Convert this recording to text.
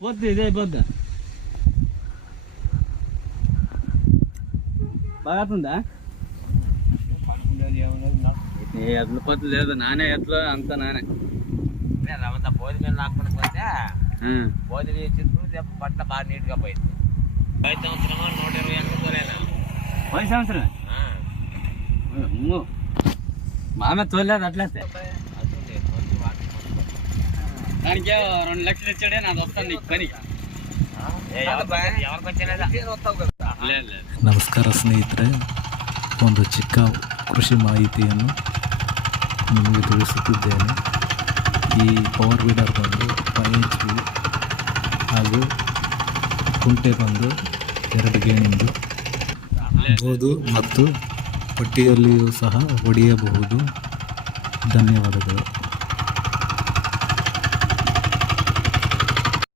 పోద్ది ఇదే పోద్దా బాగుందా ఎట్ల పోతుంది లేదు నానే ఎట్లా అంత నానే రవంతా బోధి మీద నాకుండా పోతే బోధి చిత్తు పట్ల బాగా నీట్గా పోయింది 5 సంవత్సరం 120 ఏళ్ళు పోలేదా 5 సంవత్సరం మామే తోలేదు అట్లయితే దానికి 2 లక్షలు ఇచ్చాడే నాది వస్తాను నీకు పని ನಮಸ್ಕಾರ ಸ್ನೇಹಿತರೆ, ಒಂದು ಚಿಕ್ಕ ಕೃಷಿ ಮಾಹಿತಿಯನ್ನು ನಿಮಗೆ ತಿಳಿಸುತ್ತಿದ್ದೇನೆ. ಈ ಪವರ್ ವೀಡರ್ ಬಂದು 5 HP ಹಾಗೂ ಕುಂಟೆ ಬಂದು 2 ಗೇಣಿಂದು ಬಹುದು ಮತ್ತು ಪಟ್ಟಿಯಲ್ಲಿಯೂ ಸಹ ಹೊಡೆಯಬಹುದು. ಧನ್ಯವಾದಗಳು.